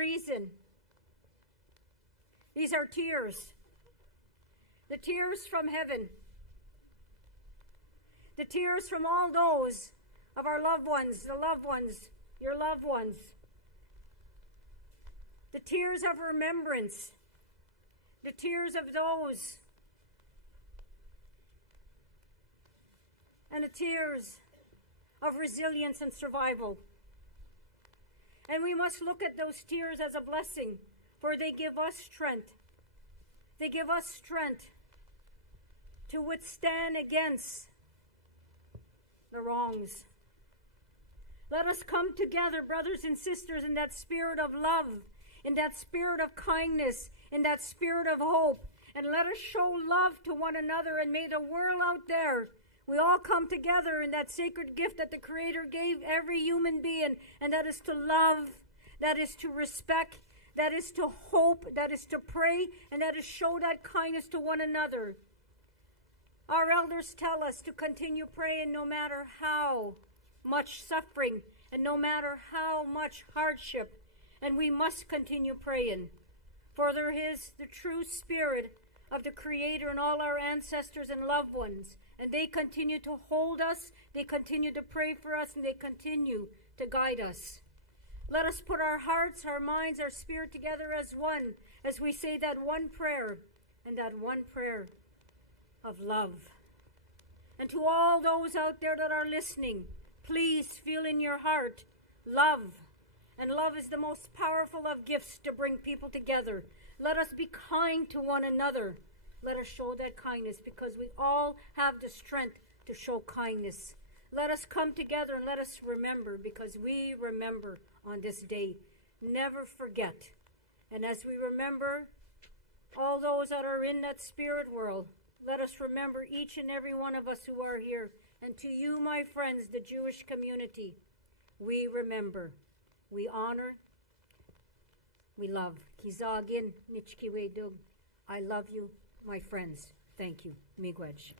reason. These are tears. The tears from heaven. The tears from all those of our loved ones, the loved ones, your loved ones. The tears of remembrance. The tears of those. And the tears of resilience and survival. And we must look at those tears as a blessing, for they give us strength. They give us strength to withstand against the wrongs. Let us come together, brothers and sisters, in that spirit of love, in that spirit of kindness, in that spirit of hope, and let us show love to one another, and may the world out there, we all come together in that sacred gift that the Creator gave every human being, and that is to love, that is to respect, that is to hope, that is to pray, and that is show that kindness to one another. Our elders tell us to continue praying no matter how much suffering and no matter how much hardship, and we must continue praying. For there is the true spirit of the Creator and all our ancestors and loved ones, and they continue to hold us, they continue to pray for us, and they continue to guide us. Let us put our hearts, our minds, our spirit together as one, as we say that one prayer, and that one prayer of love. And to all those out there that are listening, please feel in your heart love. And love is the most powerful of gifts to bring people together. Let us be kind to one another. Let us show that kindness, because we all have the strength to show kindness. Let us come together and let us remember, because we remember on this day. Never forget. And as we remember all those that are in that spirit world, let us remember each and every one of us who are here. And to you, my friends, the Jewish community, we remember, we honor, we love. Kizagin nichkiwe dug. I love you, my friends. Thank you. Miigwech.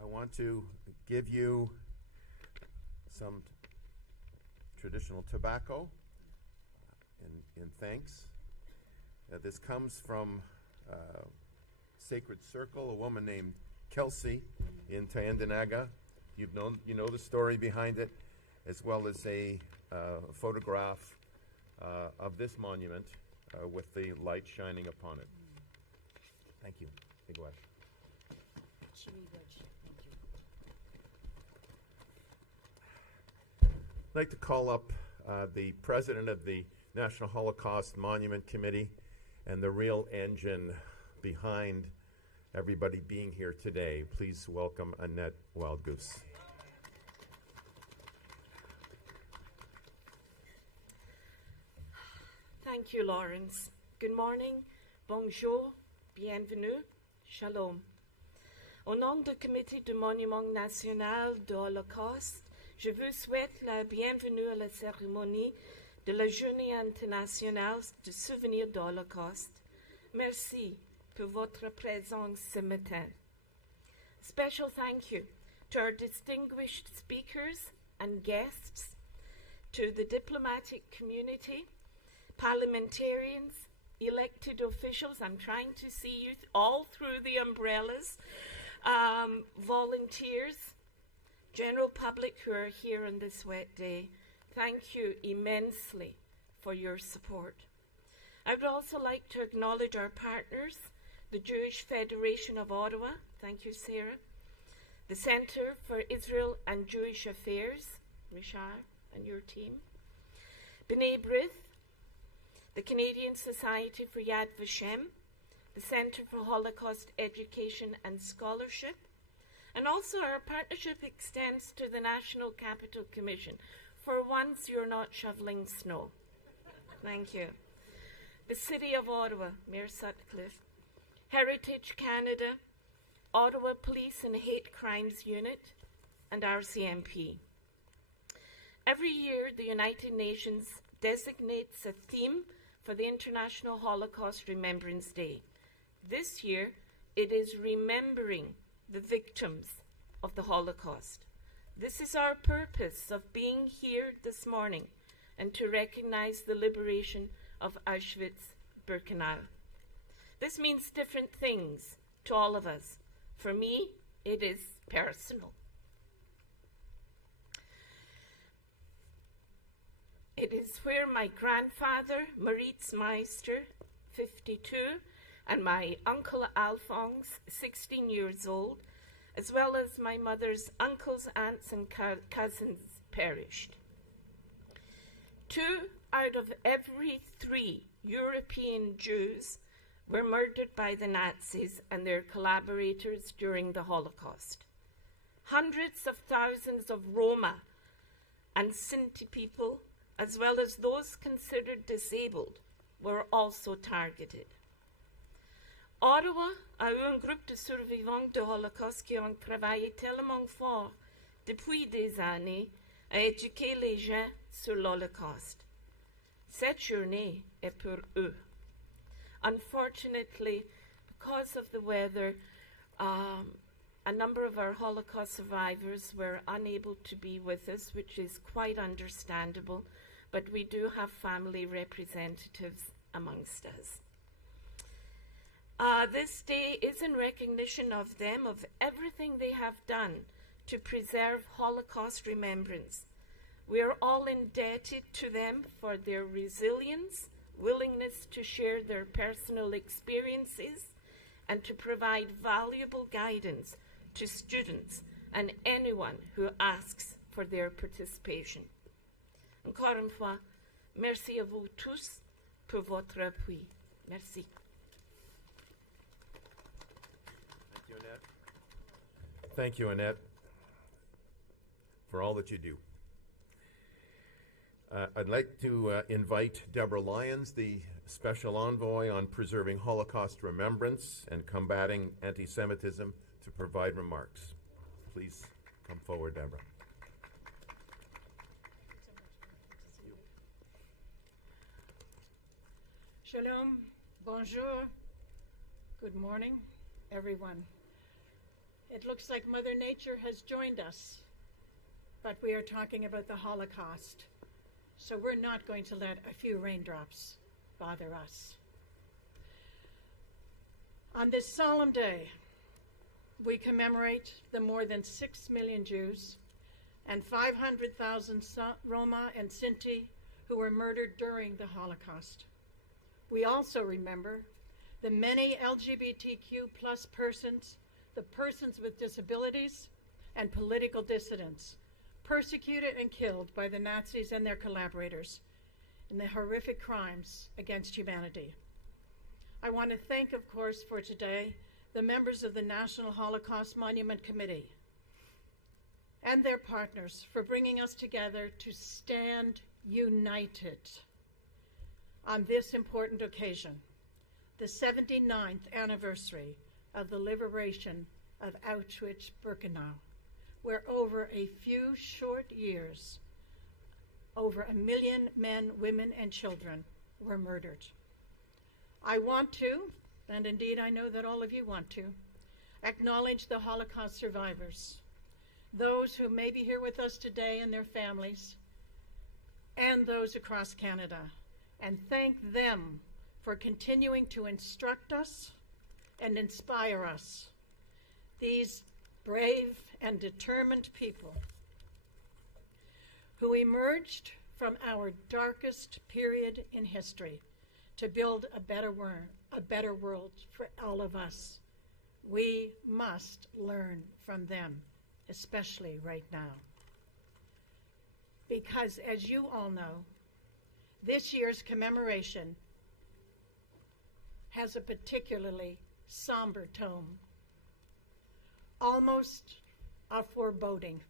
I want to give you some traditional tobacco in thanks. This comes from Sacred Circle, a woman named Kelsey in Tyendinaga. You know the story behind it, as well as a photograph of this monument with the light shining upon it. Thank you. Miigwech. I'd like to call up the president of the National Holocaust Monument Committee and the real engine behind everybody being here today. Please welcome Annette Wildgoose. Thank you, Lawrence. Good morning, bonjour, bienvenue, shalom. Au nom du Comité du Monument National du Holocauste, je vous souhaite la bienvenue à la cérémonie de la Journée internationale de souvenir du Holocauste. Merci pour votre présence ce matin. Special thank you to our distinguished speakers and guests, to the diplomatic community, parliamentarians, elected officials. I'm trying to see you all through the umbrellas, volunteers, general public who are here on this wet day. Thank you immensely for your support. I would also like to acknowledge our partners, the Jewish Federation of Ottawa, thank you, Sarah, the Centre for Israel and Jewish Affairs, Richard and your team, B'nai Brith, the Canadian Society for Yad Vashem, the Centre for Holocaust Education and Scholarship, and also our partnership extends to the National Capital Commission. For once, you're not shoveling snow. Thank you. The City of Ottawa, Mayor Sutcliffe, Heritage Canada, Ottawa Police and Hate Crimes Unit, and RCMP. Every year, the United Nations designates a theme for the International Holocaust Remembrance Day. This year, it is remembering the victims of the Holocaust. This is our purpose of being here this morning, and to recognize the liberation of Auschwitz-Birkenau. This means different things to all of us. For me, it is personal. It is where my grandfather, Moritz Meister, 52, and my uncle Alphonse, 16 years old, as well as my mother's uncles, aunts, and cousins perished. 2 out of every 3 European Jews were murdered by the Nazis and their collaborators during the Holocaust. Hundreds of thousands of Roma and Sinti people, as well as those considered disabled, were also targeted. Ottawa a eu un groupe de survivants du Holocauste qui ont travaillé tellement fort depuis des années à éduquer les gens sur l'Holocauste. Cette journée est pour eux. Unfortunately, because of the weather, a number of our Holocaust survivors were unable to be with us, which is quite understandable, but we do have family representatives amongst us. This day is in recognition of them, of everything they have done to preserve Holocaust remembrance. We are all indebted to them for their resilience, willingness to share their personal experiences, and to provide valuable guidance to students and anyone who asks for their participation. Encore une fois, merci à vous tous pour votre appui. Merci. Thank you, Annette. Thank you, Annette, for all that you do. I'd like to invite Deborah Lyons, the Special Envoy on Preserving Holocaust Remembrance and Combating Anti-Semitism, to provide remarks. Please come forward, Deborah. Shalom, bonjour, good morning, everyone. It looks like Mother Nature has joined us, but we are talking about the Holocaust, so we're not going to let a few raindrops bother us. On this solemn day, we commemorate the more than 6 million Jews and 500,000 Roma and Sinti who were murdered during the Holocaust. We also remember the many LGBTQ plus persons, the persons with disabilities, and political dissidents persecuted and killed by the Nazis and their collaborators in the horrific crimes against humanity. I want to thank, of course, for today, the members of the National Holocaust Monument Committee and their partners for bringing us together to stand united on this important occasion, the 79th anniversary of the liberation of Auschwitz-Birkenau, where over a few short years, over 1 million men, women, and children were murdered. I want to, and indeed I know that all of you want to, acknowledge the Holocaust survivors, those who may be here with us today and their families, and those across Canada, and thank them for continuing to instruct us and inspire us, these brave and determined people who emerged from our darkest period in history to build a better world for all of us. We must learn from them, especially right now. Because, as you all know, this year's commemoration has a particularly somber tone, almost a foreboding,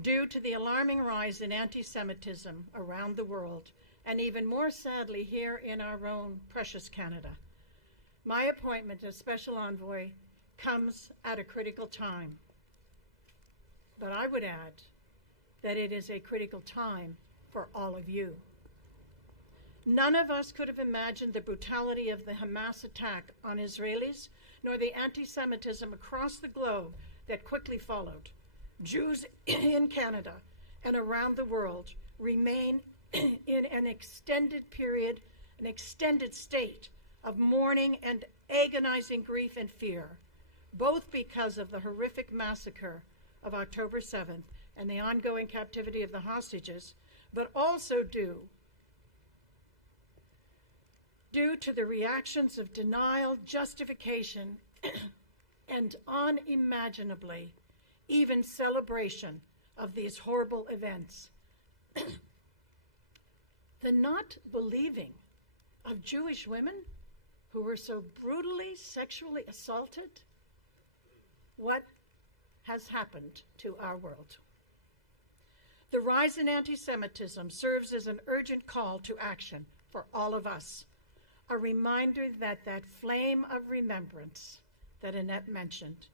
due to the alarming rise in anti-Semitism around the world, and even more sadly here in our own precious Canada. My appointment as Special Envoy comes at a critical time. But I would add that it is a critical time for all of you. None of us could have imagined the brutality of the Hamas attack on Israelis, nor the anti-Semitism across the globe that quickly followed. Jews in Canada and around the world remain in an extended period, an extended state of mourning and agonizing grief and fear, both because of the horrific massacre of October 7th and the ongoing captivity of the hostages, but also due to the reactions of denial, justification, and unimaginably even celebration of these horrible events. The not believing of Jewish women who were so brutally sexually assaulted. What has happened to our world? The rise in anti-Semitism serves as an urgent call to action for all of us, a reminder that that flame of remembrance that Annette mentioned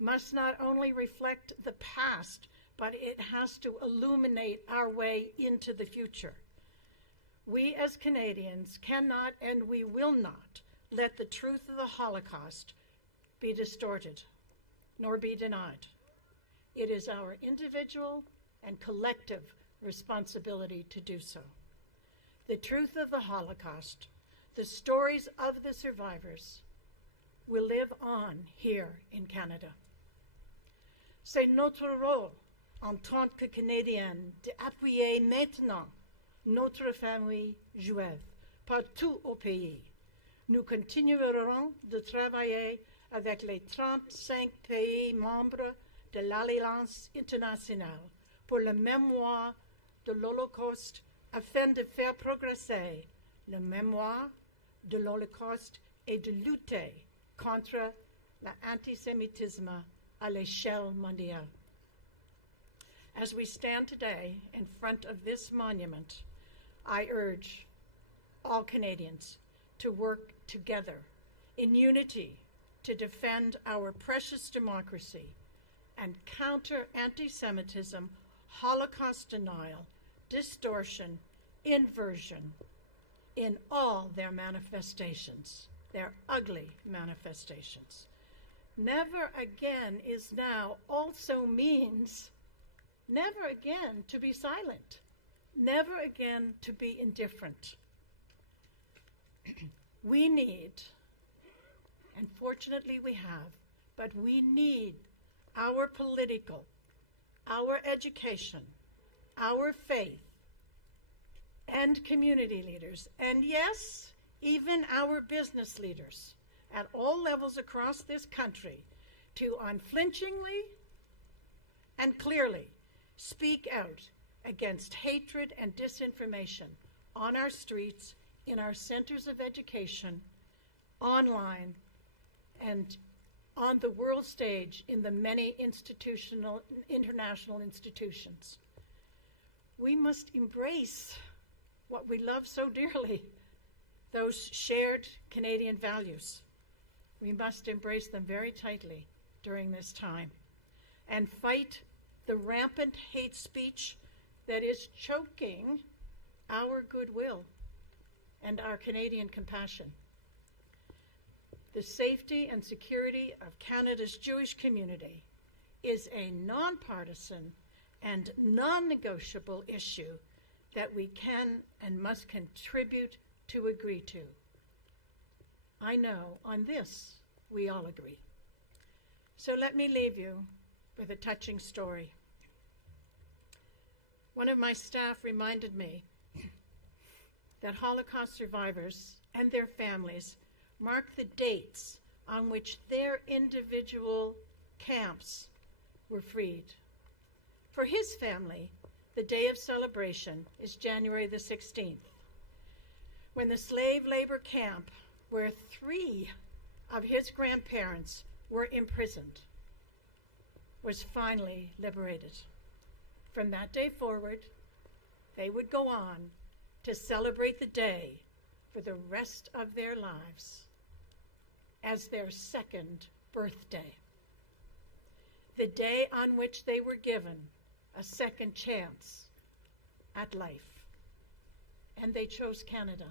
must not only reflect the past, but it has to illuminate our way into the future. We as Canadians cannot and we will not let the truth of the Holocaust be distorted nor be denied. It is our individual and collective responsibility to do so. The truth of the Holocaust, the stories of the survivors, will live on here in Canada. C'est notre rôle en tant que Canadienne d'appuyer maintenant notre famille juive partout au pays. Nous continuerons de travailler avec les 35 pays membres de l'Alliance internationale pour la mémoire de l'Holocauste afin de faire progresser la mémoire de l'Holocauste et de lutter contre l'antisémitisme à l'échelle mondiale. As we stand today in front of this monument, I urge all Canadians to work together in unity to defend our precious democracy and counter anti-Semitism, Holocaust denial, distortion, inversion in all their manifestations, their ugly manifestations. Never again is now also means never again to be silent, never again to be indifferent. We need, and fortunately we have, but we need our political, our education, our faith, and community leaders, and yes, even our business leaders at all levels across this country to unflinchingly and clearly speak out against hatred and disinformation on our streets, in our centers of education, online, and on the world stage in the many international institutions. We must embrace what we love so dearly, those shared Canadian values. We must embrace them very tightly during this time and fight the rampant hate speech that is choking our goodwill and our Canadian compassion. The safety and security of Canada's Jewish community is a nonpartisan and non-negotiable issue that we can and must contribute to agree to. I know on this we all agree. So let me leave you with a touching story. One of my staff reminded me that Holocaust survivors and their families mark the dates on which their individual camps were freed. For his family, the day of celebration is January the 16th, when the slave labor camp where 3 of his grandparents were imprisoned was finally liberated. From that day forward, they would go on to celebrate the day for the rest of their lives as their second birthday, the day on which they were given a second chance at life. And they chose Canada.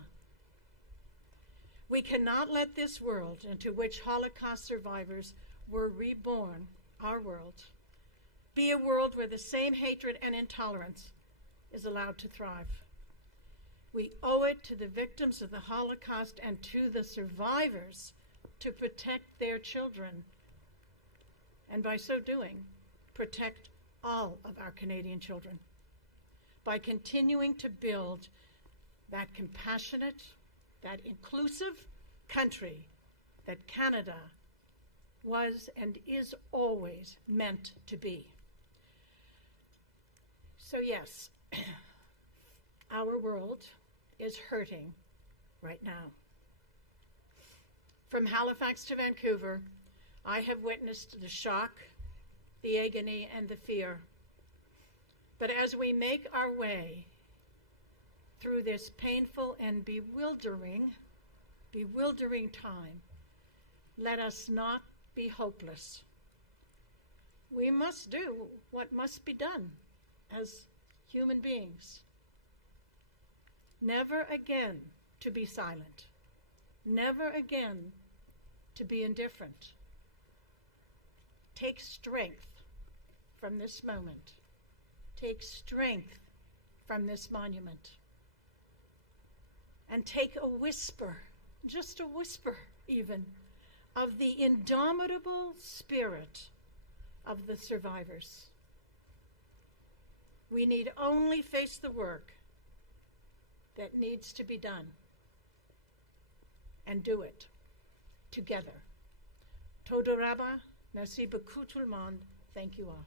We cannot let this world into which Holocaust survivors were reborn, our world, be a world where the same hatred and intolerance is allowed to thrive. We owe it to the victims of the Holocaust and to the survivors to protect their children, and by so doing, protect all of our Canadian children, by continuing to build that compassionate, that inclusive country that Canada was and is always meant to be. So yes, our world is hurting right now. From Halifax to Vancouver, I have witnessed the shock, the agony, and the fear. But as we make our way through this painful and bewildering time, let us not be hopeless. We must do what must be done as human beings. Never again to be silent. Never again to be indifferent. Take strength from this moment. Take strength from this monument. And take a whisper, just a whisper even, of the indomitable spirit of the survivors. We need only face the work that needs to be done and do it together. Toda Rabba, merci beaucoup tout le monde. Thank you all.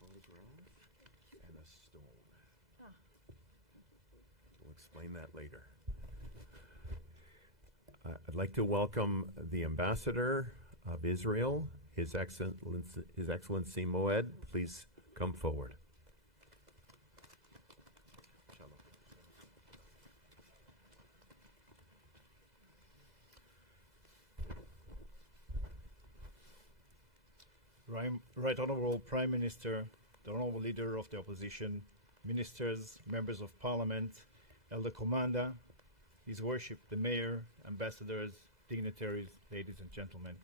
Photograph and a stone. We'll explain that later. I'd like to welcome the Ambassador of Israel, His Excellency Moed. Please come forward. Right Honourable Prime Minister, the Honourable Leader of the Opposition, Ministers, Members of Parliament, Elder Commander, His Worship, the Mayor, Ambassadors, dignitaries, ladies and gentlemen.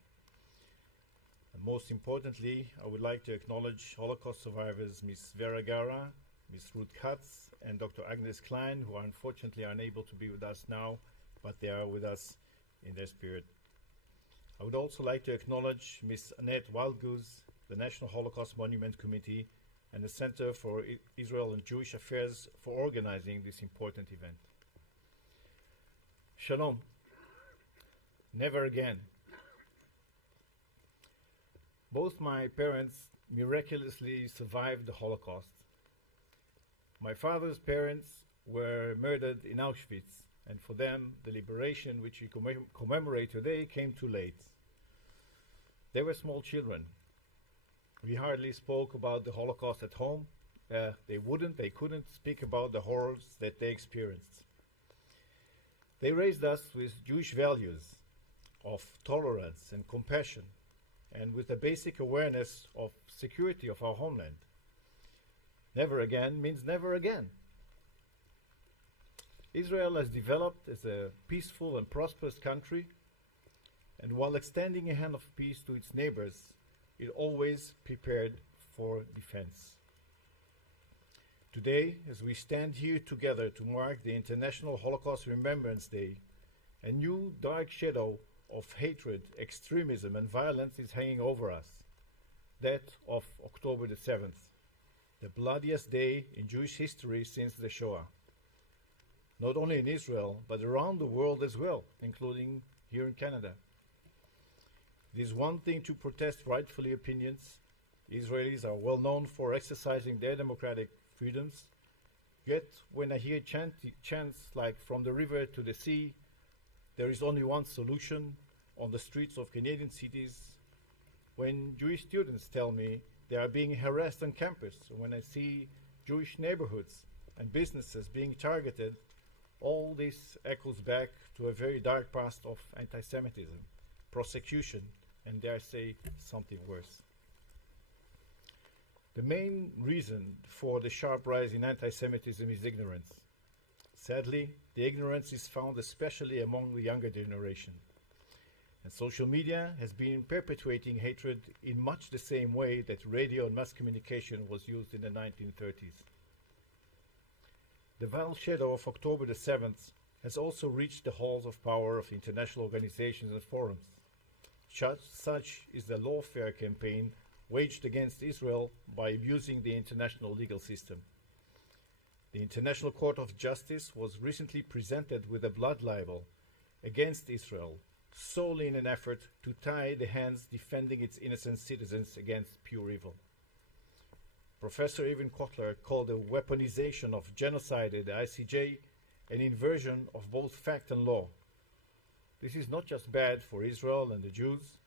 And most importantly, I would like to acknowledge Holocaust survivors Ms. Vera Gara, Ms. Ruth Katz, and Dr. Agnes Klein, who are unfortunately unable to be with us now, but they are with us in their spirit. I would also like to acknowledge Ms. Annette Wildgoose, the National Holocaust Monument Committee, and the Center for Israel and Jewish Affairs for organizing this important event. Shalom. Never again. Both my parents miraculously survived the Holocaust. My father's parents were murdered in Auschwitz, and for them, the liberation which we commemorate today came too late. They were small children. We hardly spoke about the Holocaust at home. They couldn't speak about the horrors that they experienced. They raised us with Jewish values of tolerance and compassion, and with a basic awareness of security of our homeland. Never again means never again. Israel has developed as a peaceful and prosperous country, and while extending a hand of peace to its neighbors, it always prepared for defense. Today, as we stand here together to mark the International Holocaust Remembrance Day, a new dark shadow of hatred, extremism, and violence is hanging over us. That of October the 7th, the bloodiest day in Jewish history since the Shoah. Not only in Israel, but around the world as well, including here in Canada. It is one thing to protest rightfully opinions. Israelis are well known for exercising their democratic freedoms. Yet, when I hear chants like "from the river to the sea," there is only one solution on the streets of Canadian cities. When Jewish students tell me they are being harassed on campus, when I see Jewish neighborhoods and businesses being targeted, all this echoes back to a very dark past of anti-Semitism, prosecution, and dare I say, something worse. The main reason for the sharp rise in anti-Semitism is ignorance. Sadly, the ignorance is found especially among the younger generation. And social media has been perpetuating hatred in much the same way that radio and mass communication was used in the 1930s. The vile shadow of October the 7th has also reached the halls of power of international organizations and forums. Such is the lawfare campaign waged against Israel by abusing the international legal system. The International Court of Justice was recently presented with a blood libel against Israel, solely in an effort to tie the hands defending its innocent citizens against pure evil. Professor Evan Kotler called the weaponization of genocide at the ICJ an inversion of both fact and law. This is not just bad for Israel and the Jews,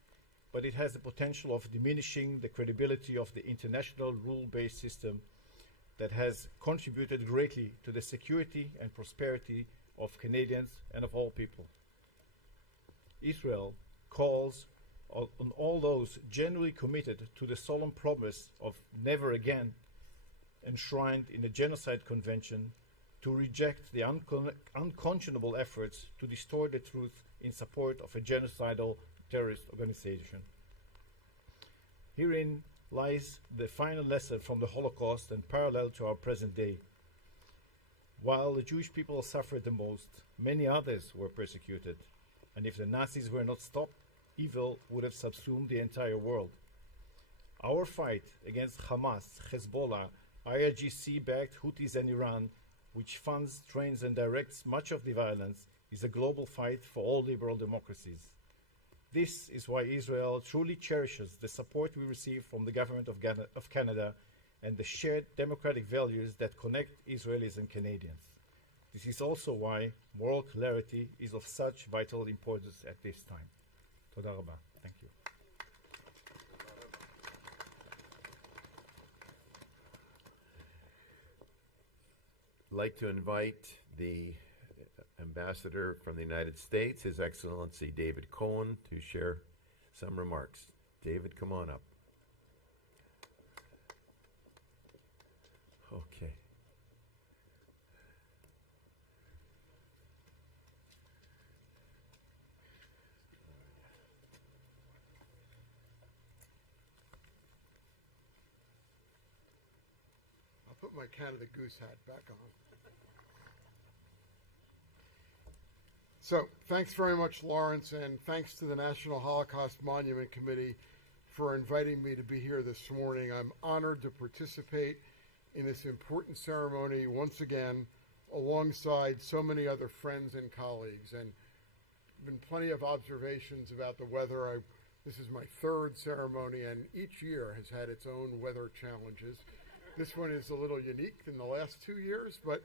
but it has the potential of diminishing the credibility of the international rule-based system that has contributed greatly to the security and prosperity of Canadians and of all people. Israel calls on all those genuinely committed to the solemn promise of never again, enshrined in the Genocide Convention, to reject the unconscionable efforts to distort the truth in support of a genocidal terrorist organization. Herein lies the final lesson from the Holocaust and parallel to our present day. While the Jewish people suffered the most, many others were persecuted, and if the Nazis were not stopped, evil would have subsumed the entire world. Our fight against Hamas, Hezbollah, IRGC-backed Houthis and Iran, which funds, trains and directs much of the violence, is a global fight for all liberal democracies. This is why Israel truly cherishes the support we receive from the government of Canada and the shared democratic values that connect Israelis and Canadians. This is also why moral clarity is of such vital importance at this time. Toda rabba. Thank you. I'd like to invite the Ambassador from the United States, His Excellency David Cohen, to share some remarks. David, come on up. Okay. I'll put my Canada Goose hat back on. So, thanks very much, Lawrence, and thanks to the National Holocaust Monument Committee for inviting me to be here this morning. I'm honored to participate in this important ceremony once again alongside so many other friends and colleagues. And been plenty of observations about the weather. This is my third ceremony, and each year has had its own weather challenges. This one is a little unique in the last 2 years, but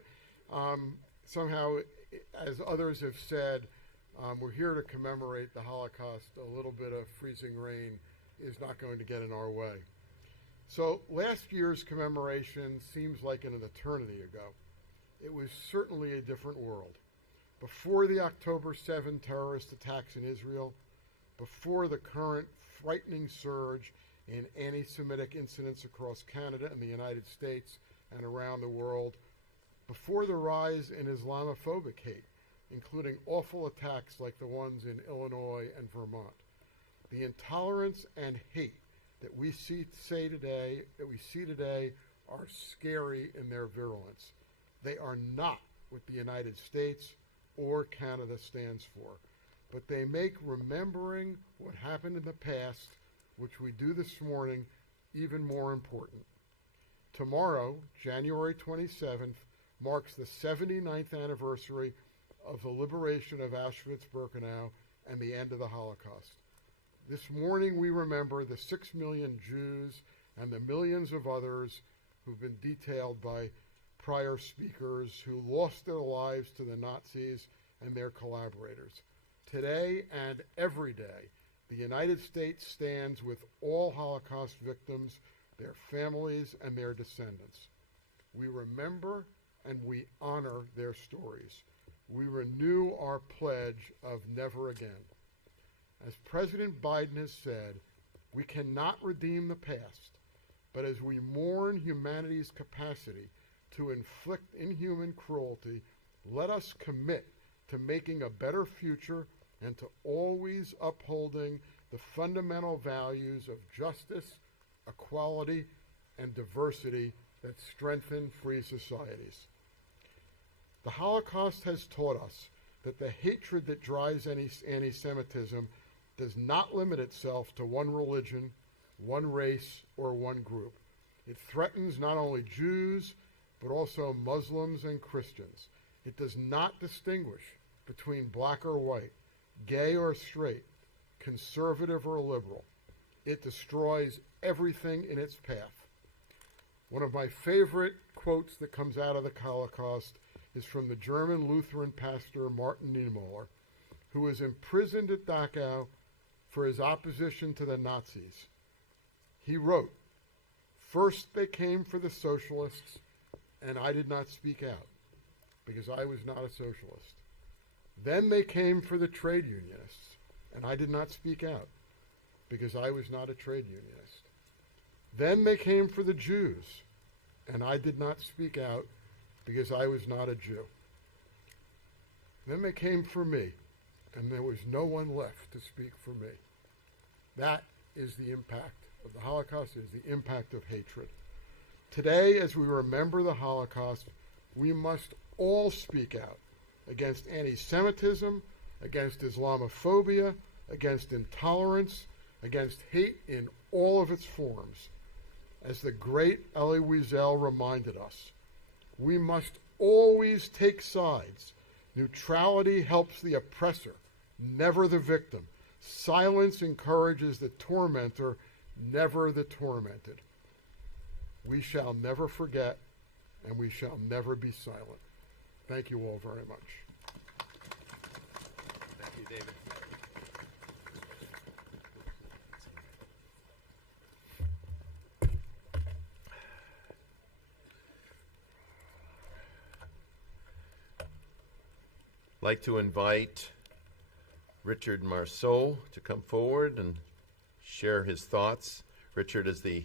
somehow, as others have said, we're here to commemorate the Holocaust. A little bit of freezing rain is not going to get in our way. So last year's commemoration seems like an eternity ago. It was certainly a different world. Before the October 7 terrorist attacks in Israel, before the current frightening surge in anti-Semitic incidents across Canada and the United States and around the world, before the rise in Islamophobic hate, including awful attacks like the ones in Illinois and Vermont. The intolerance and hate that we see today are scary in their virulence. They are not what the United States or Canada stands for, but they make remembering what happened in the past, which we do this morning, even more important. Tomorrow, January 27th, marks the 79th anniversary of the liberation of Auschwitz-Birkenau and the end of the Holocaust. This morning we remember the 6 million Jews and the millions of others who've been detailed by prior speakers who lost their lives to the Nazis and their collaborators. Today and every day, the United States stands with all Holocaust victims, their families, and their descendants. We remember and we honor their stories. We renew our pledge of never again. As President Biden has said, we cannot redeem the past, but as we mourn humanity's capacity to inflict inhuman cruelty, let us commit to making a better future and to always upholding the fundamental values of justice, equality, and diversity that strengthen free societies. The Holocaust has taught us that the hatred that drives anti-Semitism does not limit itself to one religion, one race, or one group. It threatens not only Jews, but also Muslims and Christians. It does not distinguish between black or white, gay or straight, conservative or liberal. It destroys everything in its path. One of my favorite quotes that comes out of the Holocaust is from the German Lutheran pastor Martin Niemöller, who was imprisoned at Dachau for his opposition to the Nazis. He wrote, "First they came for the socialists, and I did not speak out, because I was not a socialist. Then they came for the trade unionists, and I did not speak out, because I was not a trade unionist. Then they came for the Jews, and I did not speak out, because I was not a Jew. Then they came for me, and there was no one left to speak for me." That is the impact of the Holocaust, is the impact of hatred. Today, as we remember the Holocaust, we must all speak out against anti-Semitism, against Islamophobia, against intolerance, against hate in all of its forms. As the great Elie Wiesel reminded us, we must always take sides. Neutrality helps the oppressor, never the victim. Silence encourages the tormentor, never the tormented. We shall never forget, and we shall never be silent. Thank you all very much. Thank you, David. I'd like to invite Richard Marceau to come forward and share his thoughts. Richard is the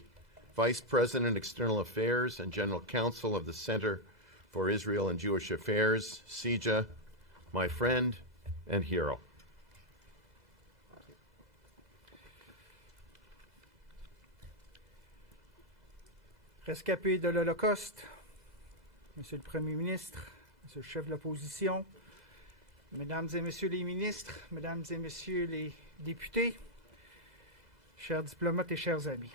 Vice President, External Affairs and General Counsel of the Center for Israel and Jewish Affairs, CIJA, my friend and hero. Rescapés de l'Holocauste, Monsieur le Premier ministre, Monsieur le chef de l'opposition, Mesdames et Messieurs les ministres, Mesdames et Messieurs les députés, chers diplomates et chers amis.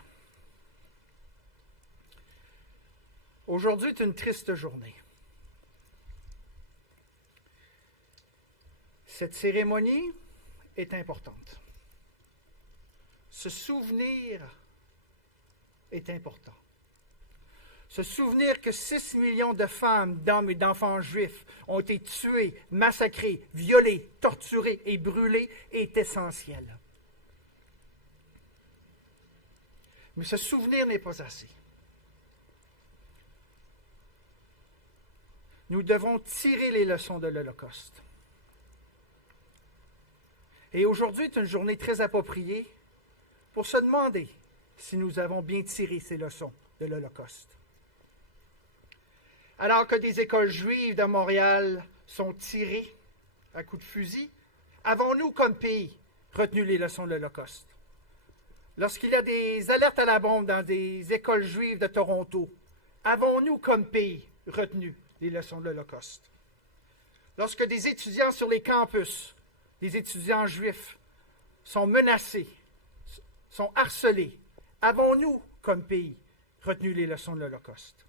Aujourd'hui est une triste journée. Cette cérémonie est importante. Se souvenir est important. Se souvenir que 6 millions de femmes, d'hommes et d'enfants juifs ont été tués, massacrés, violés, torturés et brûlés est essentiel. Mais ce souvenir n'est pas assez. Nous devons tirer les leçons de l'Holocauste. Et aujourd'hui est une journée très appropriée pour se demander si nous avons bien tiré ces leçons de l'Holocauste. Alors que des écoles juives de Montréal sont tirées à coups de fusil, avons-nous comme pays retenu les leçons de l'Holocauste? Lorsqu'il y a des alertes à la bombe dans des écoles juives de Toronto, avons-nous comme pays retenu les leçons de l'Holocauste? Lorsque des étudiants sur les campus, des étudiants juifs, sont menacés, sont harcelés, avons-nous comme pays retenu les leçons de l'Holocauste?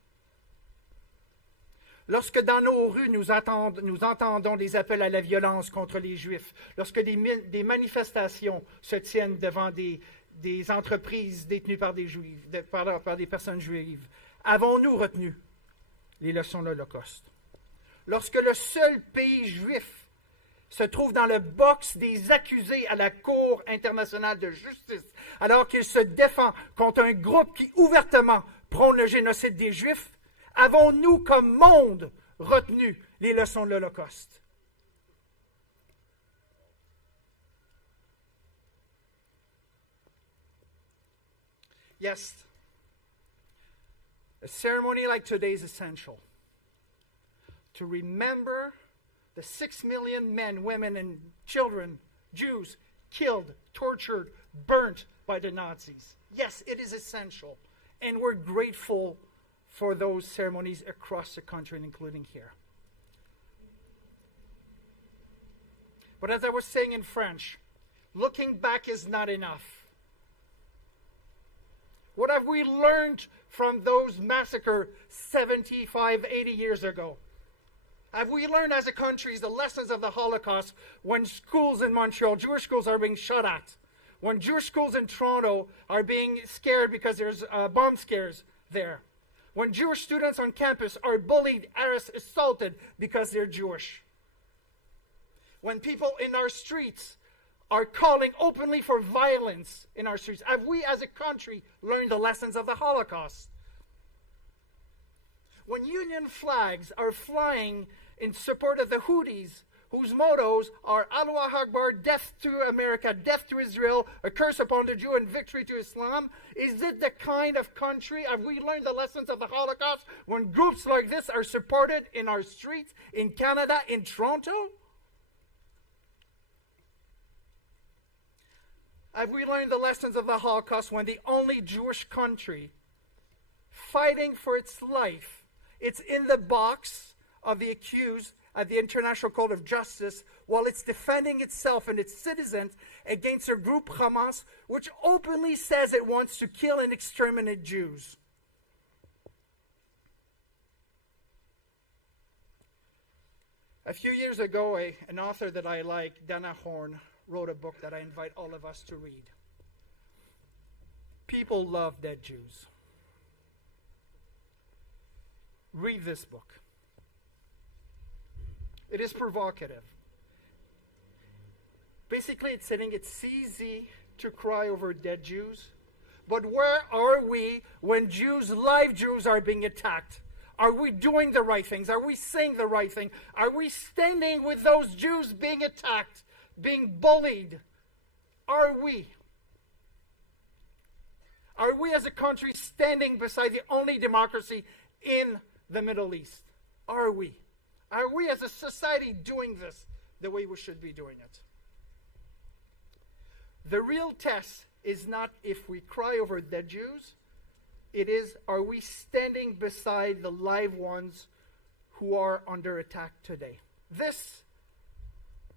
Lorsque dans nos rues nous entendons des appels à la violence contre les Juifs, lorsque des manifestations se tiennent devant des entreprises détenues par des Juifs, par des personnes juives, avons-nous retenu les leçons de l'Holocauste? Lorsque le seul pays juif se trouve dans le box des accusés à la Cour internationale de justice, alors qu'il se défend contre un groupe qui ouvertement prône le génocide des Juifs, avons-nous comme monde retenu les leçons de l'Holocauste? Jest A ceremony like today is essential to remember the 6 million men, women, and children, Jews, killed, tortured, burnt by the Nazis. Yes, it is essential. And we're grateful for those ceremonies across the country, including here. But as I was saying in French, looking back is not enough. What have we learned from those massacres 75, 80 years ago? Have we learned as a country the lessons of the Holocaust when schools in Montreal, Jewish schools, are being shot at? When Jewish schools in Toronto are being scared because there's bomb scares there? When Jewish students on campus are bullied, harassed, assaulted because they're Jewish? When people in our streets are calling openly for violence in our streets? Have we as a country learned the lessons of the Holocaust? When Union flags are flying in support of the Houthis, whose mottos are Allah Akbar, death to America, death to Israel, a curse upon the Jew and victory to Islam, is it the kind of country, have we learned the lessons of the Holocaust when groups like this are supported in our streets, in Canada, in Toronto? Have we learned the lessons of the Holocaust when the only Jewish country fighting for its life, it's in the box of the accused at the International Court of Justice while it's defending itself and its citizens against a group, Hamas, which openly says it wants to kill and exterminate Jews? A few years ago, an author that I like, Dana Horn, wrote a book that I invite all of us to read. People love dead Jews. Read this book. It is provocative. Basically, it's saying it's easy to cry over dead Jews, but where are we when Jews, live Jews, are being attacked? Are we doing the right things? Are we saying the right thing? Are we standing with those Jews being attacked, being bullied? Are we? Are we as a country standing beside the only democracy in the Middle East? Are we? Are we as a society doing this the way we should be doing it? The real test is not if we cry over dead Jews. It is, are we standing beside the live ones who are under attack today? This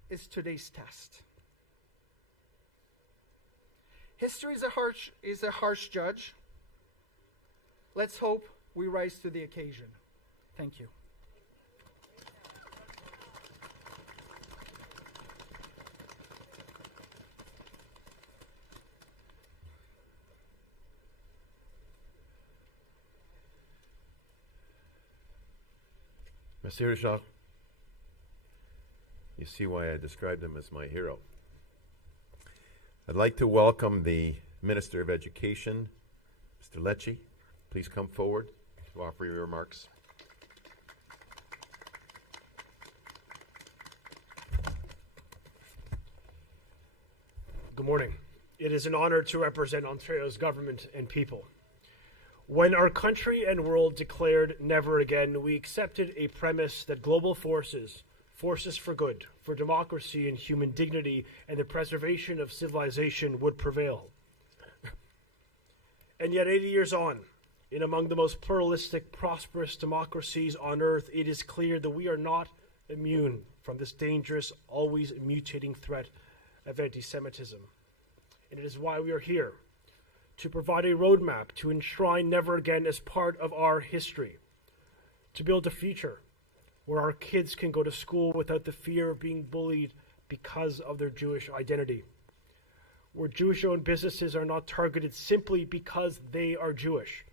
is today's test. History is a harsh judge. Let's hope we rise to the occasion. Thank you. Monsieur Jacques, you see why I described him as my hero. I'd like to welcome the Minister of Education, Mr. Lecce. Please come forward to offer your remarks. Good morning. It is an honor to represent Ontario's government and people. When our country and world declared never again, we accepted a premise that global forces for good, for democracy and human dignity and the preservation of civilization would prevail. And yet 80 years on, in among the most pluralistic, prosperous democracies on earth, it is clear that we are not immune from this dangerous, always mutating threat of anti-Semitism. And it is why we are here, to provide a roadmap to enshrine never again as part of our history, to build a future where our kids can go to school without the fear of being bullied because of their Jewish identity, where Jewish-owned businesses are not targeted simply because they are Jewish,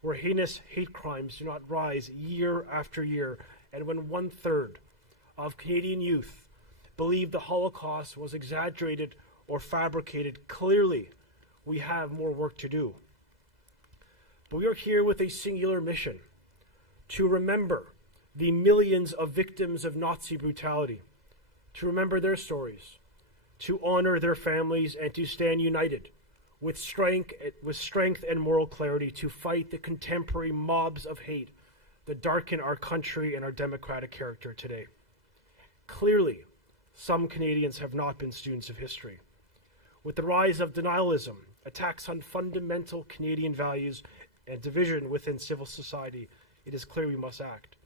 where heinous hate crimes do not rise year after year, and when 1/3 of Canadian youth believe the Holocaust was exaggerated or fabricated, clearly we have more work to do. But we are here with a singular mission: to remember the millions of victims of Nazi brutality, to remember their stories, to honor their families, and to stand united with strength and moral clarity to fight the contemporary mobs of hate that darken our country and our democratic character today. Clearly, some Canadians have not been students of history. With the rise of denialism, attacks on fundamental Canadian values, and division within civil society, it is clear we must act.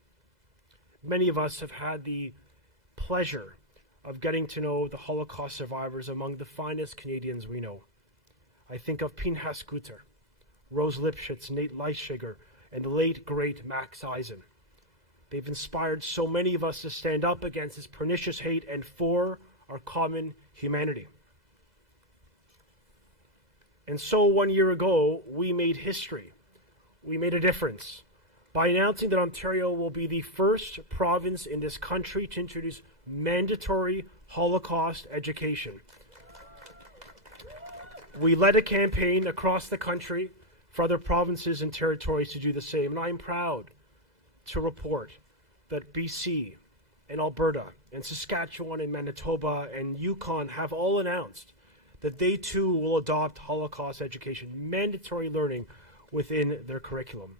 Many of us have had the pleasure of getting to know the Holocaust survivors among the finest Canadians we know. I think of Pinchas Guter, Rose Lipschitz, Nate Leischiger, and the late, great Max Eisen. They've inspired so many of us to stand up against this pernicious hate and for our common humanity. And so 1 year ago, we made history. We made a difference by announcing that Ontario will be the first province in this country to introduce mandatory Holocaust education. We led a campaign across the country for other provinces and territories to do the same, and I'm proud to report that BC and Alberta and Saskatchewan and Manitoba and Yukon have all announced that they too will adopt Holocaust education, mandatory learning within their curriculum.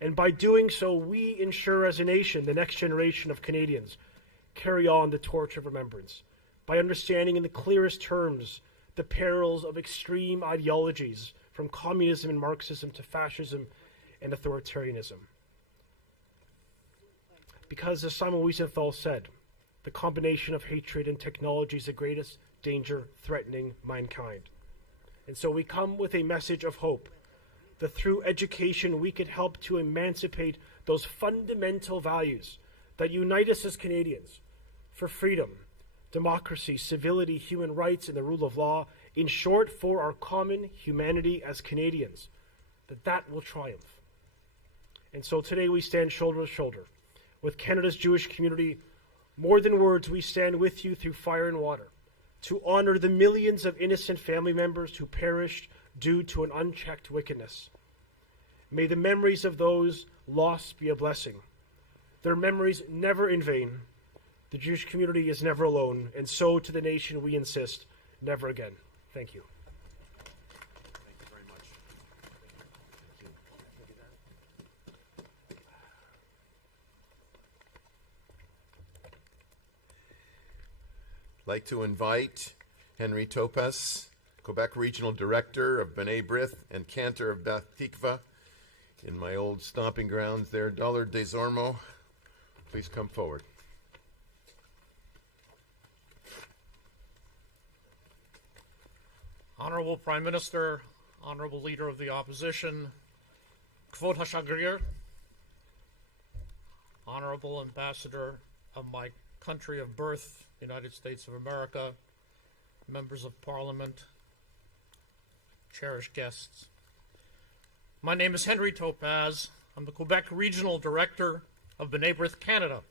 And by doing so, we ensure as a nation the next generation of Canadians carry on the torch of remembrance by understanding in the clearest terms the perils of extreme ideologies from communism and Marxism to fascism and authoritarianism. Because as Simon Wiesenthal said, the combination of hatred and technology is the greatest danger threatening mankind. And so we come with a message of hope that through education we could help to emancipate those fundamental values that unite us as Canadians for freedom, democracy, civility, human rights, and the rule of law, in short, for our common humanity as Canadians, that will triumph. And so today we stand shoulder to shoulder with Canada's Jewish community. More than words, we stand with you through fire and water to honor the millions of innocent family members who perished due to an unchecked wickedness. May the memories of those lost be a blessing. Their memories never in vain. The Jewish community is never alone, and so to the nation we insist, never again. Thank you. Thank you very much. I'd like to invite Henry Topaz, Quebec Regional Director of B'nai Brith and Cantor of Beth Tikva, in my old stomping grounds there, Dollard des Ormeaux. Please come forward. Honorable Prime Minister, Honorable Leader of the Opposition, Kvod HaShagrir, Honorable Ambassador of my country of birth, United States of America, Members of Parliament, cherished guests. My name is Henry Topaz. I'm the Quebec Regional Director of B'nai Brith, Canada.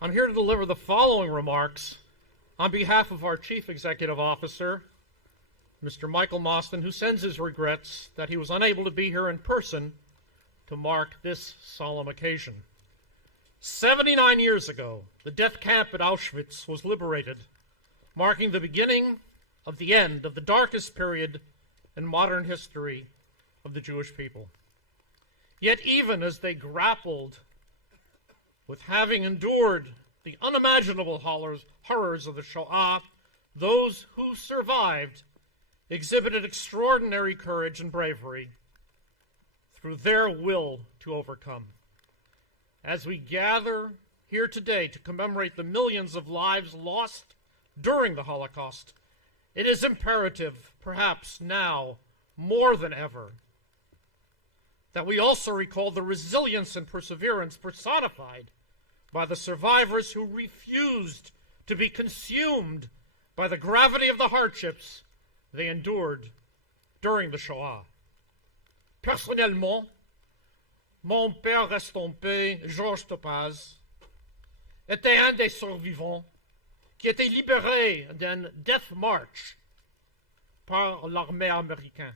I'm here to deliver the following remarks on behalf of our Chief Executive Officer, Mr. Michael Mostyn, who sends his regrets that he was unable to be here in person to mark this solemn occasion. 79 years ago, the death camp at Auschwitz was liberated, marking the beginning of the end of the darkest period in modern history of the Jewish people. Yet even as they grappled with having endured the unimaginable horrors of the Shoah, those who survived exhibited extraordinary courage and bravery through their will to overcome. As we gather here today to commemorate the millions of lives lost during the Holocaust, it is imperative, perhaps now more than ever, that we also recall the resilience and perseverance personified by the survivors who refused to be consumed by the gravity of the hardships they endured during the Shoah. Personnellement, mon père reste en paix, Georges Topaz, était un des survivants qui était libéré d'un death march par l'armée américaine.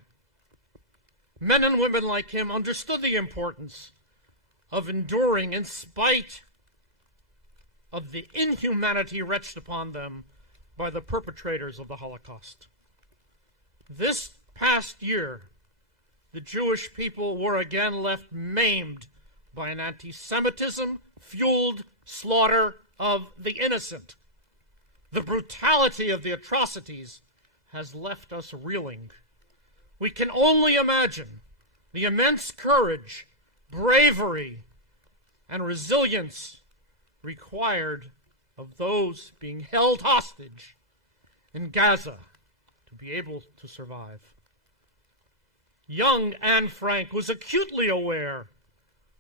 Men and women like him understood the importance of enduring in spite of the inhumanity wreaked upon them by the perpetrators of the Holocaust. This past year, the Jewish people were again left maimed by an anti-Semitism-fueled slaughter of the innocent. The brutality of the atrocities has left us reeling. We can only imagine the immense courage, bravery, and resilience required of those being held hostage in Gaza to be able to survive. Young Anne Frank was acutely aware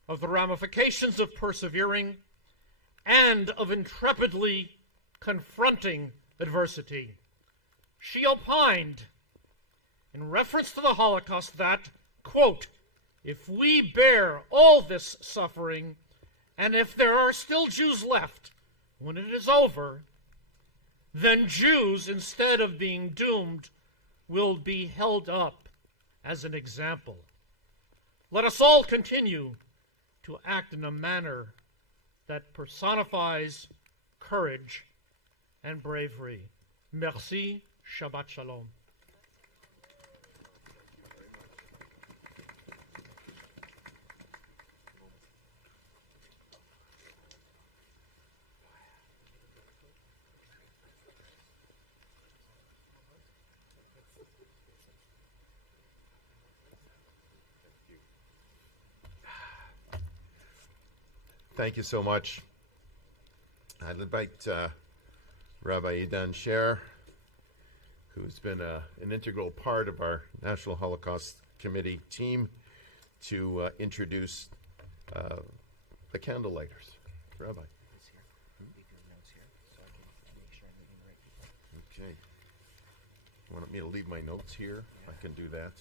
of the ramifications of persevering and of intrepidly confronting adversity. She opined, in reference to the Holocaust, that, quote, if we bear all this suffering, and if there are still Jews left when it is over, then Jews, instead of being doomed, will be held up as an example. Let us all continue to act in a manner that personifies courage and bravery. Merci, Shabbat Shalom. Thank you so much. I'd invite Rabbi Idan Sher, who's been an integral part of our National Holocaust Committee team, to introduce the candlelighters. Rabbi. Okay. You want me to leave my notes here? I can do that.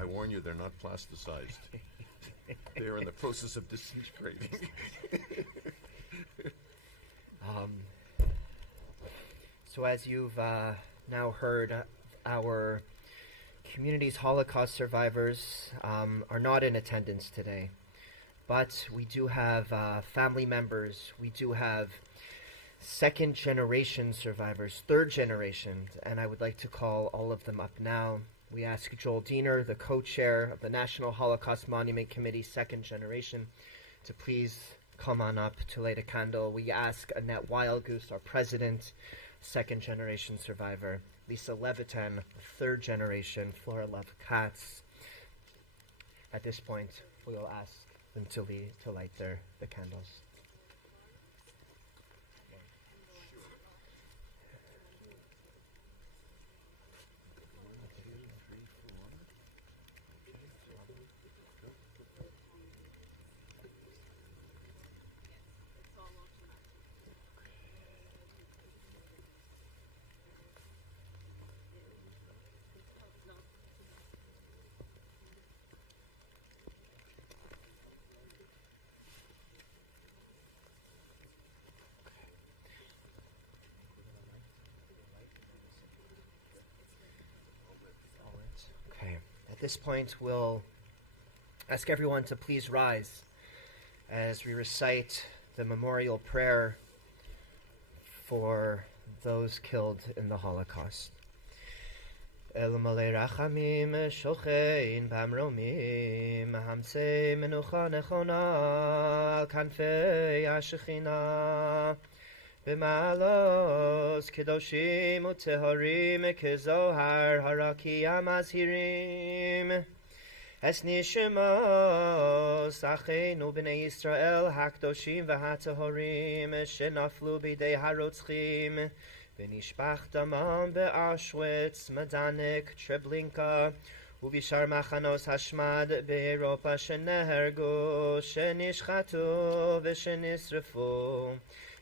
I warn you, they're not plasticized. They're in the process of disintegrating. So as you've now heard, our community's Holocaust survivors are not in attendance today. But we do have family members, we do have second generation survivors, third generation, and I would like to call all of them up now. We ask Joel Diener, the co-chair of the National Holocaust Monument Committee, second generation, to please come on up to light a candle. We ask Annette Wildgoose, our president, second generation survivor, Lisa Levitan, third generation, Flora Love Katz. At this point, we will ask them to light the candles. At this point, we'll ask everyone to please rise as we recite the memorial prayer for those killed in the Holocaust. El malei rachamim shochein b'amromim hamsei menucha nechona al kanfei hashechina b'malos kedoshim utehorim kezohar harakia mazhirim es nishemos acheinu b'nei Yisrael hakdoshim v'hatahorim shenaflu b'idei harotzchim v'nishpach damam be'Auschwitz, Majdanek, Treblinka ובשאר מחנות השמד באירופה שנהרגו, שנשחטו ושנשרפו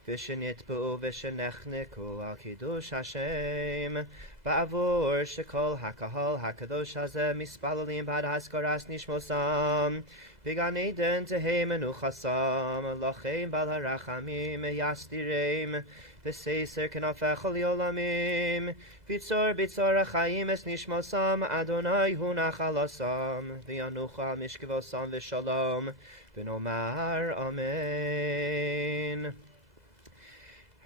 ושנטבעו ושנחנקו על קידוש השם בעבור שכל הקהל הקדוש הזה מספללים בעד הזכרת נשמוסם בגן עדן תהא מנוחסם לכם בעל הרחמים יסתירם וססר כנפך לעולמים ביצור ביצור החיים את נשמוסם אדוני הוא נחלסם וינוחה משכבוסם ושלום ונאמר amen.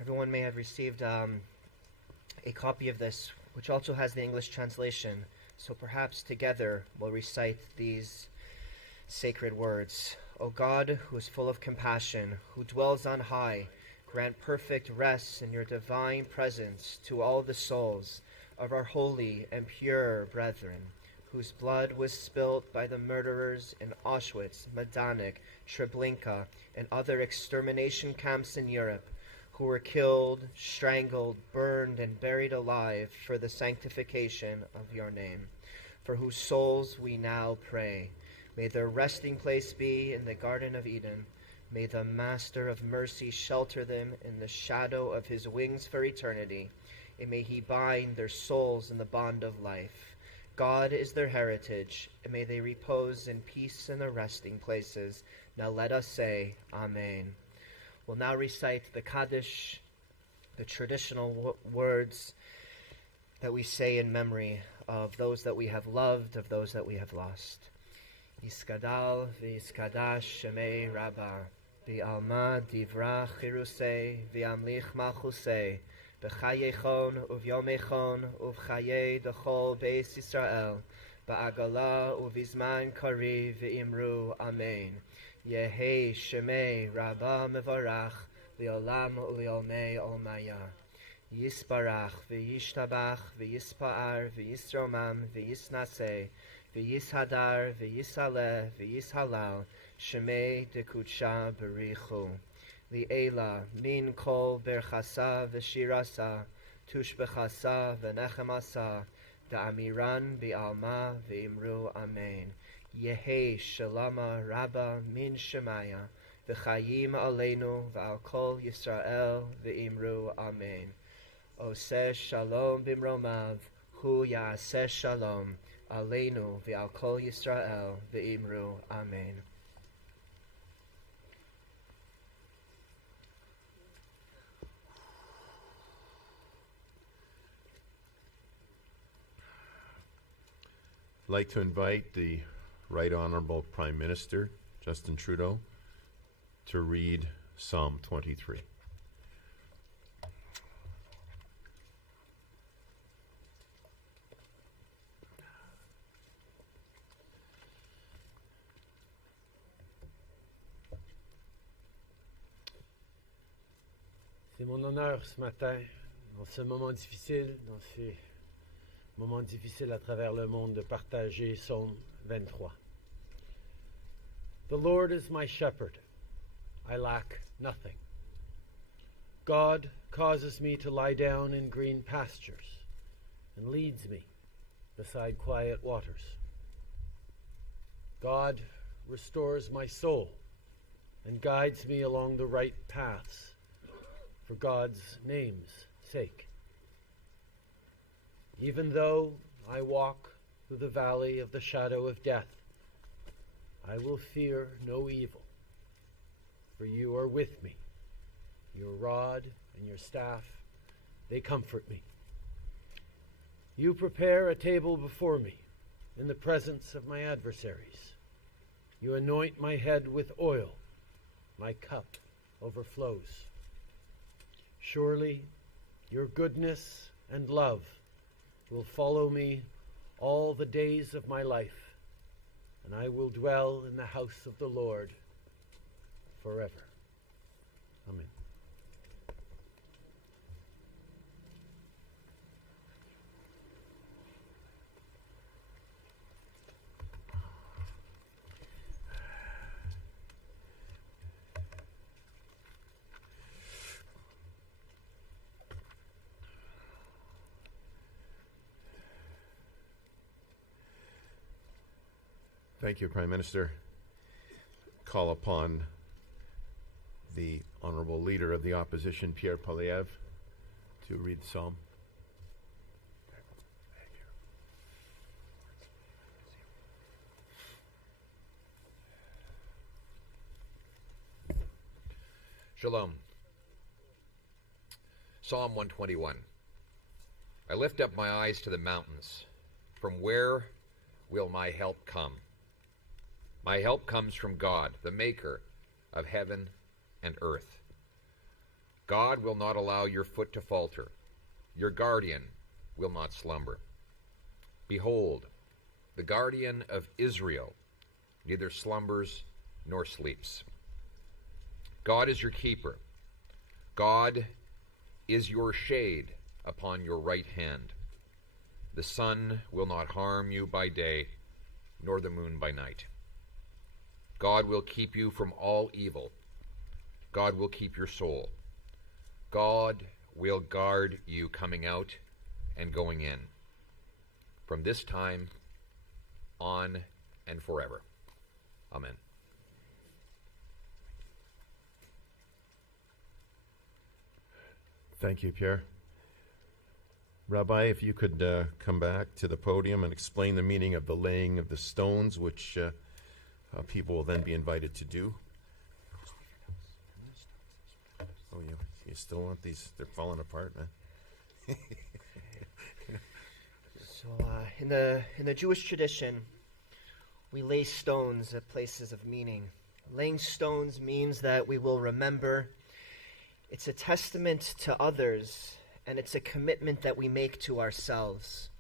Everyone may have received a copy of this which also has the English translation. So perhaps together we'll recite these sacred words. O God, who is full of compassion, who dwells on high, grant perfect rest in your divine presence to all the souls of our holy and pure brethren, whose blood was spilt by the murderers in Auschwitz, Majdanek, Treblinka, and other extermination camps in Europe, who were killed, strangled, burned, and buried alive for the sanctification of your name, for whose souls we now pray. May their resting place be in the Garden of Eden. May the Master of Mercy shelter them in the shadow of his wings for eternity, and may he bind their souls in the bond of life. God is their heritage, and may they repose in peace in their resting places. Now let us say, Amen. We'll now recite the Kaddish, the traditional words that we say in memory of those that we have loved, of those that we have lost. Yiskadal v'yiskadash shemei Rabbah, v'alma divra chirusei, v'amlich malchusei, b'chayechon uv'yomechon uv'chayei dechol beis Yisrael, ba'agala uv'izman kari v'imru Amen. Yehi shemei Rabbah mevarach, li'olam u'li'olmei olmaya. Yisbarach v'yishtabach v'yispa'ar v'yisromam v'yisnaseh, v'yishadar v'yisaleh v'yishalal, shemei dekudsha berichu. Li'ela min kol berchasa v'shirasa, tushbechasa v'nechemasa, da'amiran bi'alma v'imru Amen. Yehi shalama rabba min shemaya, v'chayim aleinu v'al kol Yisrael v'imru Amen. Oseh shalom bimromav, hu ya'aseh shalom, aleinu v'al kol Yisrael v'imru Amen. I'd like to invite the Right Honorable Prime Minister, Justin Trudeau, to read Psalm 23. C'est mon honneur ce matin, dans ce moment difficile, dans ces moments difficiles à travers le monde, de partager Psaume 23. The Lord is my shepherd. I lack nothing. God causes me to lie down in green pastures and leads me beside quiet waters. God restores my soul and guides me along the right paths for God's name's sake. Even though I walk through the valley of the shadow of death, I will fear no evil, for you are with me. Your rod and your staff, they comfort me. You prepare a table before me in the presence of my adversaries. You anoint my head with oil. My cup overflows. Surely your goodness and love will follow me all the days of my life, and I will dwell in the house of the Lord forever. Amen. Thank you, Prime Minister. Call upon the Honorable Leader of the Opposition, Pierre Poilievre, to read the psalm. Shalom. Psalm 121. I lift up my eyes to the mountains. From where will my help come? My help comes from God, the maker of heaven and earth. God will not allow your foot to falter. Your guardian will not slumber. Behold, the guardian of Israel neither slumbers nor sleeps. God is your keeper. God is your shade upon your right hand. The sun will not harm you by day, nor the moon by night. God will keep you from all evil. God will keep your soul. God will guard you coming out and going in, from this time on and forever. Amen. Thank you, Pierre. Rabbi, if you could come back to the podium and explain the meaning of the laying of the stones, which people will then be invited to do. Oh, you still want these? They're falling apart, man. So, in the Jewish tradition, we lay stones at places of meaning. Laying stones means that we will remember. It's a testament to others, and it's a commitment that we make to ourselves.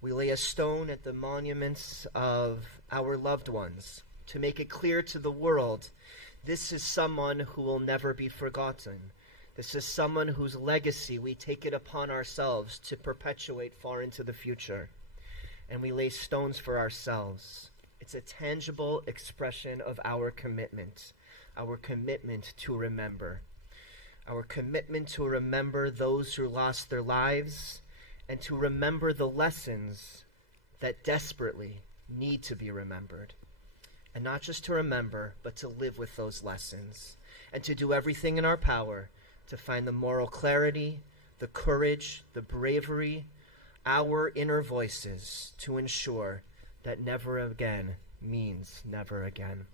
We lay a stone at the monuments of our loved ones to make it clear to the world, this is someone who will never be forgotten. This is someone whose legacy we take it upon ourselves to perpetuate far into the future. And we lay stones for ourselves. It's a tangible expression of our commitment to remember. Our commitment to remember those who lost their lives and to remember the lessons that desperately need to be remembered. And not just to remember, but to live with those lessons and to do everything in our power to find the moral clarity, the courage, the bravery, our inner voices to ensure that never again means never again.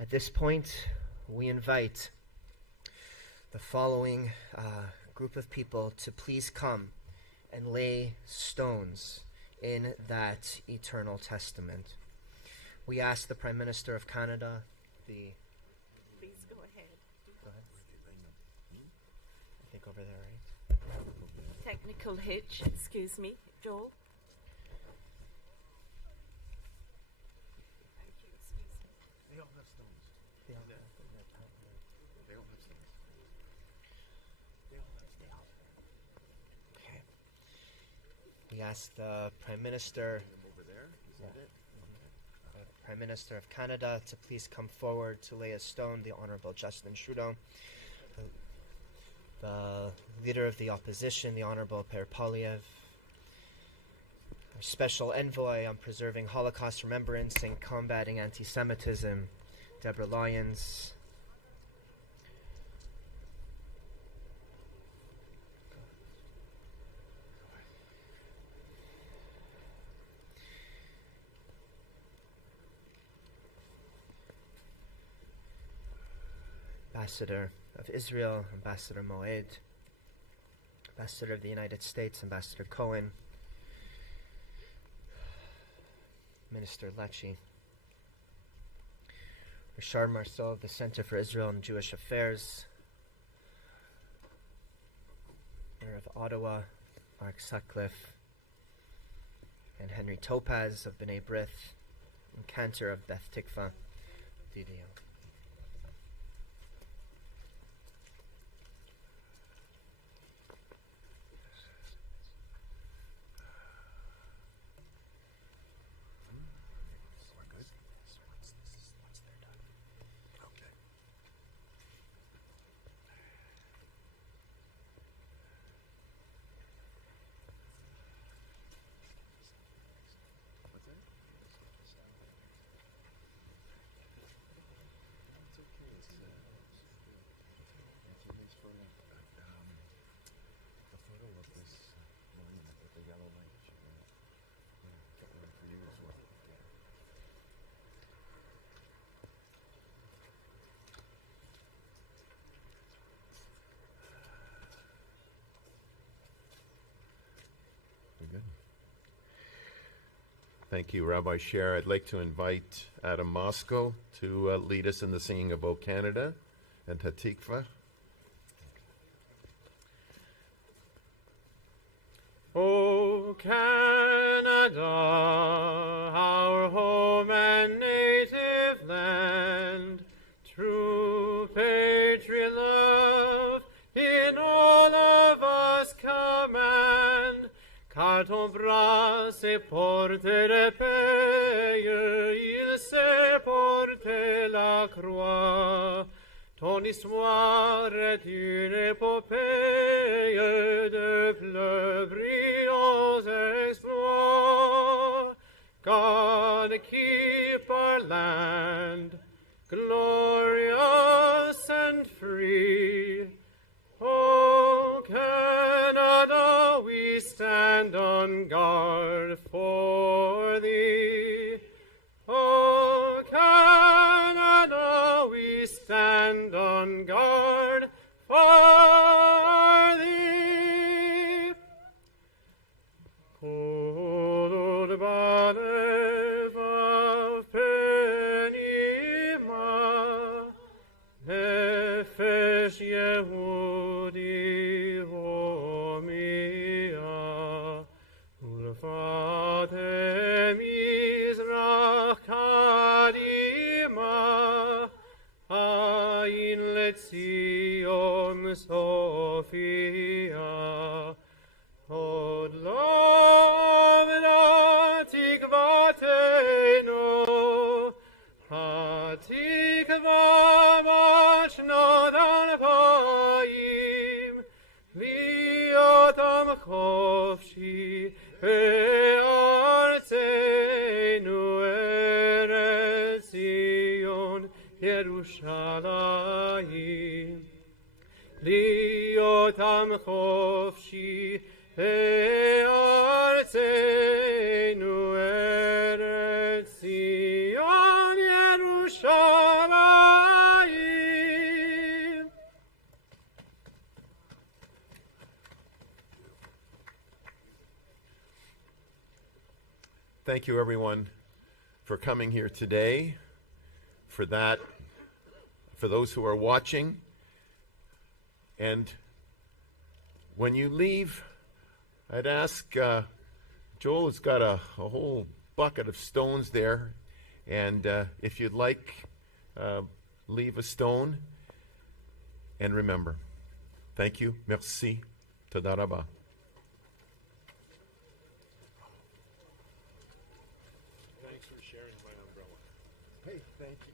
At this point, we invite the following group of people to please come and lay stones in that eternal testament. We ask the Prime Minister of Canada, Please go ahead. Go ahead. I think over there, right? Technical hitch, excuse me, Joel. Thank you, excuse me. They all have stones. They all have They all have stones. Okay. We ask the Prime Minister, Over there, is that it? Prime Minister of Canada, to please come forward to lay a stone, the Honourable Justin Trudeau. The Leader of the Opposition, the Honourable Per Polyev. Our Special Envoy on Preserving Holocaust Remembrance and Combating Anti-Semitism, Deborah Lyons. Ambassador of Israel, Ambassador Moed, Ambassador of the United States, Ambassador Cohen, Minister Lecce, Richard Marceau of the Center for Israel and Jewish Affairs, Mayor of Ottawa, Mark Sutcliffe, and Henry Topaz of B'nai Brith, and Cantor of Beth Tikva, DDO. Good. Thank you, Rabbi Sher. I'd like to invite Adam Moscow to lead us in the singing of O Canada and Hatikva. Oh Canada, our home and native land, true patriot love in all of us command, car ton bras s'est porté le pays, il s'est porté la croix. Ton histoire est une épopée de fleuves brillants exploits. God keep our land glorious and free. Oh, Canada, we stand on guard for thee. Oh, Canada, we stand on guard for thee. Old Balev of Penima, Nefesh Yehudi Homia, Ulfate Mizrach Kadima, Ain Letzion Sophia, Od Lovna Tikvateno, Hatikva Machnod Alpaim, Liotam Chofshi, Be'artzenu Eretz Zion, Yerushalayim, Liotam Chofshi, Be'artzenu Eretz Zion, Yerushalayim. Thank you, everyone, for coming here today. For that, for those who are watching. And when you leave, I'd ask, Joel has got a whole bucket of stones there. And if you'd like, leave a stone. And remember, thank you. Merci. Toda rabah. Thanks for sharing my umbrella. Hey, thank you.